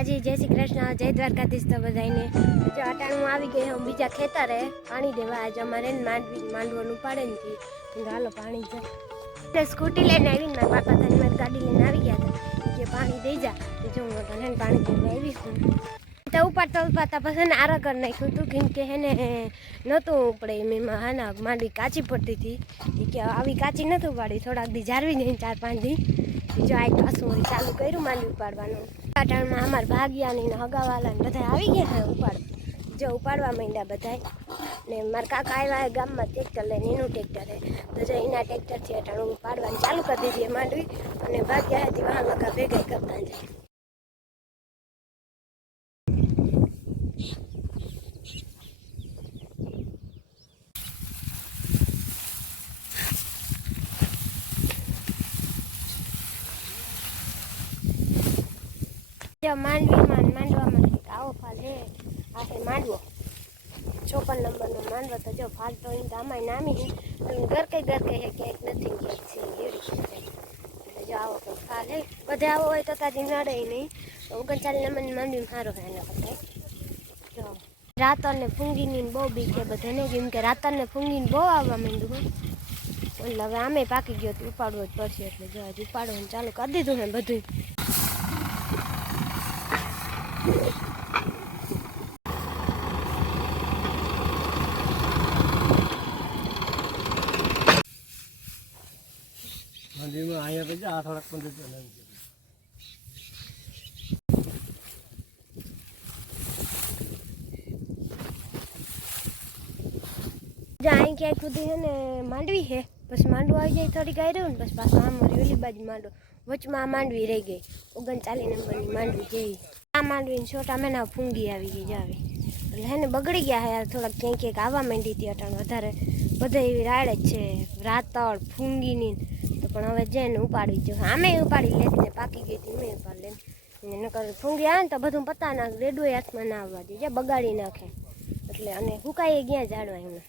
જય શ્રી કૃષ્ણ, જય દ્વારકાધીશ તો બધાને જો અટાણું આવી ગઈ હું બીજા ખેતરે પાણી દેવા. આજે અમારે માંડવી માંડવાનું પાડે ને. હાલો પાણી જાય એટલે સ્કૂટી લઈને આવીને મારા પાપા તારી મારી ગાડી લઈને આવી ગયા હતા. કે પાણી દઈ જા. જો હું તને પાણી દેવા આવી છું. તો ઉપાડતા ઉપાડતા પછી ને આરા કરી નાખ્યું હતું કેમ કે હેને નહોતું ઉપડે. એમ એમાં હા માંડવી કાચી પડતી હતી. કે આવી કાચી નથી ઉપાડી થોડાક દી જાળવી જઈને ચાર પાંચ દી. જો આ પાછું ચાલુ કર્યું માંડવી ઉપાડવાનું. પાટણમાં અમાર ભાગ્યાની ને હગાવાલા ને બધા આવી ગયા ને ઉપાડ જો ઉપાડવા માંડ્યા બધા ને મારા કાકા આવ્યા ગામમાં ટ્રેક્ટર લઈને, એનું ટ્રેક્ટર તો જો એના ટ્રેક્ટરથી અટાણું ઉપાડવાનું ચાલુ કરી દીધી માંડવી. અને ભાગ્યા હતી વાહ લગા ભેગા કરતા જાય. જો માંડવીમાં માંડવામાં આવો ફાલ હે આ હે માંડવો. ચોપન નંબરનો માંડવો તો જો ફાલ તો અહીં આમાં નામી છે. પણ કઈ ઘર હે ક્યાંક નથી ક્યાંક છે, એવી જો આવો કંઈક ફાલ હે બધે આવો હોય તો તાજી નડે નહીં. ઓગણચાલીસ નંબરની માંડવી સારો હે એના કરતા. જો. રાતર ને ફૂંગીની બહુ બીક છે બધાને, કેમ કે રાતર ને ફૂંગીને બહુ આવવા માંડ્યું એટલે હવે આમે પાકી ગયો ઉપાડવો જ પડશે. એટલે જો હજી ઉપાડવાનું ચાલુ કરી દીધું ને બધું મંદિરમાં અહીંયા પછી આ થોડાક પંદર ચલાવી જાય ક્યાંક સુધી છે ને માંડવી છે. બસ માંડવું આવી જાય થોડી આવી રહ્યું ને બસ પાછું આમ રેલી બાજુ માંડવો. વચમાં માંડવી રહી ગઈ. ઓગણચાલીસ નંબરની માંડવી જેવી આ માંડવીને છોટા મહિના ફૂંગી આવી ગઈ જાવે. એટલે હે ને બગડી ગયા યાર થોડાક ક્યાંક ક્યાંક આવવા માંડી હતી અટાણ. વધારે બધા એવી રાડે જ છે, રાતળ ફૂંગીની તો પણ હવે જેને ઉપાડી જો. આમે ઉપાડી લેતી ને પાકી ગઈ હતી, મેં ઉપાડી લે નકર ફૂંગી આવે ને તો બધું પતા નાખ રેડુએ હાથમાં ના આવવા દે. બગાડી નાખે. એટલે અને હુકાઈ ગયા ઝાડવા એમને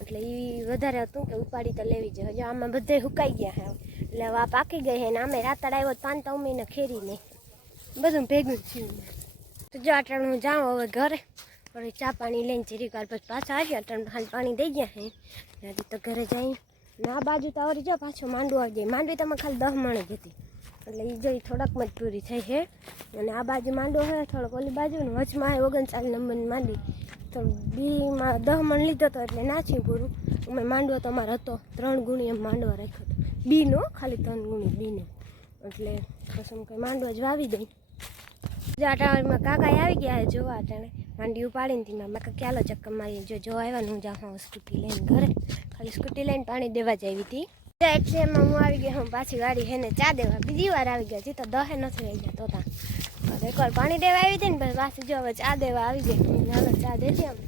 એટલે એ વધારે હતું કે ઉપાડી તો લેવી જોઈએ. હજુ આમાં બધે હુકાઈ ગયા હે. એટલે આ પાકી ગઈ હે ને આમે રાતડ આવ્યો તો અમે ખેરી નહીં બધું ભેગું જ થયું તો જો અટાણ હું જાઉં હવે ઘરે પછી ચા પાણી લઈને ચીરી વાર પછી પાછા આવી અટાણ ખાલી પાણી દઈ ગયા હે. ત્યાંથી તો ઘરે જઈ. ને આ બાજુ તો આવરી જાઓ, પાછો માંડવો આવી જાય. માંડવી તમે ખાલી દહ મણ જતી એટલે એ જોઈ થોડાકમાં જ પૂરી થઈ છે અને આ બાજુ માંડવો હે, થોડોક ઓલી બાજુ, ને વચમાં આવે ઓગણચાલીસ નંબરની માંડી તો બીમાં દહ મણ લીધો હતો એટલે નાચી પૂરું. અમે માંડવો તો અમારો હતો, ત્રણ ગુણી એમ માંડવો રાખ્યો હતો. બીનો, ખાલી ત્રણ ગુણી બીનો. એટલે પછી કંઈ માંડવા જ વાવી દઈ. જો અટાણામાં કાકા આવી ગયા છે, જોવા અટાણે માંડી ઉપાડીને મારા કાકા ક્યાલો ચક્કર મારી જો જો આવ્યા હું જાઉં હું સ્કૂટી લઈને ઘરે. ખાલી સ્કૂટી લઈને પાણી દેવા જ આવી હતી એમાં હું આવી ગયા હું પાછી ગાડી હેને ચા દેવા. બીજી વાર આવી ગયા, હજી તો દહે નથી રહી ગયા તો ત્યાં એકવાર પાણી દેવા આવી હતી ને પછી પાછી જો હવે ચા દેવા આવી ગઈ ચાલો ચા દેજે આમ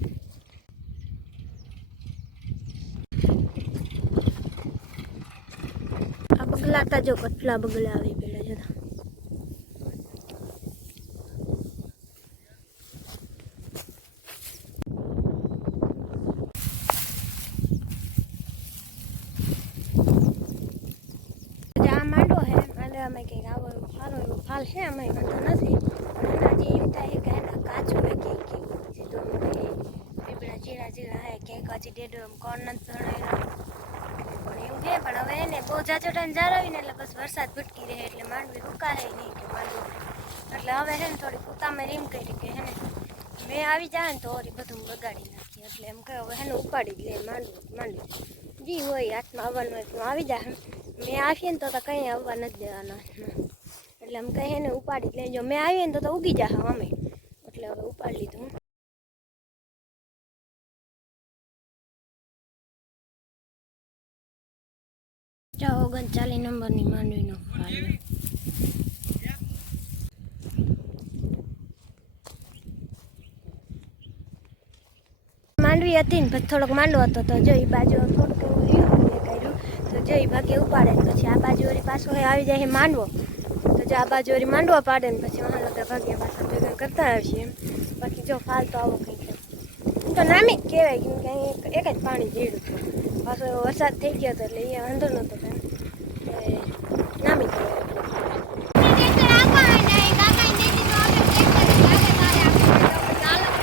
બગલાતા જો કેટલા બગલા આવી પેલા જતા આ માંડો હે. માંડવામાં કંઈક આવો એવો સારો એવો ફાલ છે આમાં વાંધો નથી. પણ હજી એમ થાય કે એના કાચું હે કે કે સીધું પીપળા ચીરા ચીરા હે ક્યાંક હજી ડેડો એમ કોણ નથી ભણાયેલો પણ એવું છે પણ હવે એને બહુ જાજો ટાઈમ જાળવીને એટલે બસ વરસાદ ભટકી રહે એટલે માંડવી હુકાય નહીં કે માંડવું એટલે હવે છે ને થોડીક ઉતામેર એમ કરી કે હે ને મેં આવી જાય ને તો વળી બધું બગાડી નાખીએ એટલે એમ કહે, હવે હેને ઉપાડી જ લે માંડવું માંડવી. જી હોય, હાથમાં આવવાનું હોય તો આવી જાય મેં આવીએ ને તો કઈ આવવા નથી દેવાના. એટલે એમ કહે ને ઉપાડી જ લેજો. મેં આવીએ ને તો ઉગી જાય અમે. એટલે હવે ઉપાડી લીધું ઓગણચાલીસ નંબરની માંડવીનો ફાલ માંડવી હતી ને થોડોક માંડવો હતો તો જો એ બાજુ થોડુંક એવું એવું મેં કર્યું તો જો એ ભાગે ઉપાડે ને પછી આ બાજુ વળી પાછો આવી જાય માંડવો. તો જો આ બાજુ વળી માંડવો પાડે ને પછી વાહ બધા ભાગ્યા પાછા ભેગા કરતા આવશે એમ. બાકી જો ફાલતો આવો કંઈક તો નામી જ કહેવાય કેમ કે અહીં એક- જ પાણી જીડું હતું પાછો વરસાદ થઈ ગયો હતો એટલે એ વાંધો નહોતો કાંઈ. નામી કહેવાય ટ્રેક્ટર આપવા માંડ્યા એ કાકાએ દેતી તો આપણે ટ્રેક્ટર જ લાગે તારે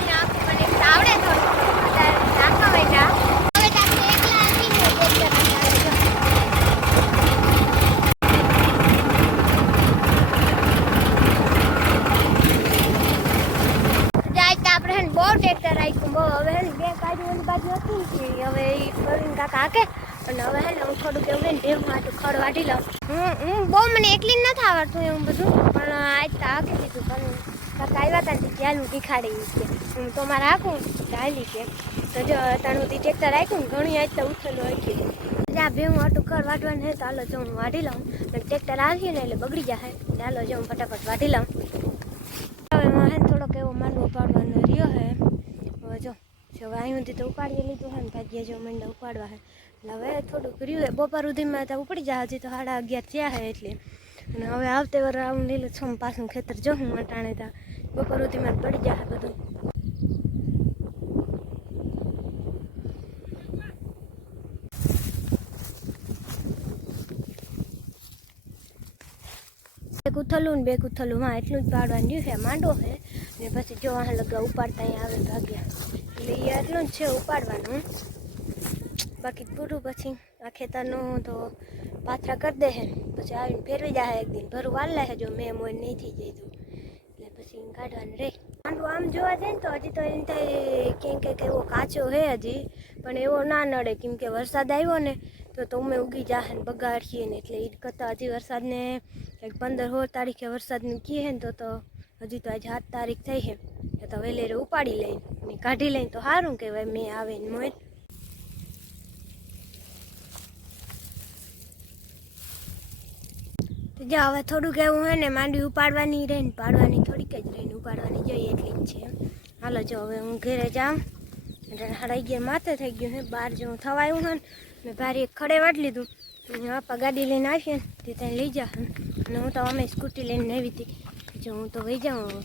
ટ્રેક્ટર રાખ્યું બહુ હવે હે ને બે બાજુ ઓલી બાજુ હતી ને તે હવે એ પ્રવીણ કાકા હાકે અને હવે હે ને હું થોડુંક એવું વાટી લઉં. હું હું બહુ મને એકલી નથી આવડતું એવું બધું. પણ આજ તો હાકી દીધું પણ આવ્યા હતા ચાલુ શીખાડી કે હું તો મારે આખું ચાલી કે તો જો તાણ સુધી ટ્રેક્ટર ને ઘણી આજ તો ઉઠેલું હોય જ્યાં ભેગું આટું ખડ વાટવાનું હે તો હાલો જો હું વાટી લઉં. અને ટ્રેક્ટર આવીએ ને એટલે બગડી જાય. એટલે હાલો જો હું ફટાફટ વાટી લઉં. હવે એમાં થોડોક એવો માંડવો પાડવાનો રહ્યો હે. હવે જો જો સુધી તો ઉપાડી લીધું હોય ને, ભાગ્યા જો મંડળ ઉપાડવા હે. હવે થોડુંક રહ્યું બપોર સુધીમાં તો ઉપડી જાય હજી તો સાડા અગિયાર થયા હે એટલે. અને હવે આવતે વાર આવું લીલું છમ પાછું ખેતર જો હું અટાણે તા. બપોર સુધીમાં માં પડી જાય બધું. કુથલું ને બે કુથલું હા, એટલું જ પાડવાનું રહ્યું છે. માંડો છે. ને પછી જો આ લગા ઉપાડતા અહીંયા આવે ભાગ્યા એટલે એ એટલું જ છે, ઉપાડવાનું. બાકી પૂરું પછી આ ખેતરનું તો પાથરા કરી દે હે. પછી આવીને ફેરવી જાય એક દિન. ભરું વાલ લે જો મેં મોય નહીં થઈ જાય તો. એટલે પછી કાઢવાનું રે. આંડું આમ જોવા જાય ને તો હજી તો એને કેમ ક્યાંક એવો કાચો છે હજી. પણ એવો ના નડે. કેમ કે વરસાદ આવ્યો ને તો તો અમે ઉગી જાહે ને બગાડીએ ને. એટલે એ કરતાં હજી વરસાદને એક પંદર સોળ તારીખે વરસાદને કીએ ને તો તો હજી તો આજે સાત તારીખ થઈ છે તો વેલેરે ઉપાડી લઈને કાઢી લઈને તો સારું કહેવાય. મેં આવે ને મોય તો હવે થોડુંક એવું હોય ને માંડવી ઉપાડવાની રહે ને, પાડવાની થોડીક જ રહીને ઉપાડવાની જોઈએ એટલી જ છે. હાલો, જો હવે હું ઘરે જાઉં. સાડા અગિયાર માથે થઈ ગયું છે બહાર જો થવા થવાયું હોય ને, મેં ભારે ખડે વાટ લીધું. પપ્પા ગાડી લઈને આવીએ ને, તે ત્યાં લઈ જા અને હું તો અમે સ્કૂટી લઈને આવી હતી. જો હું તો વહી જાઉં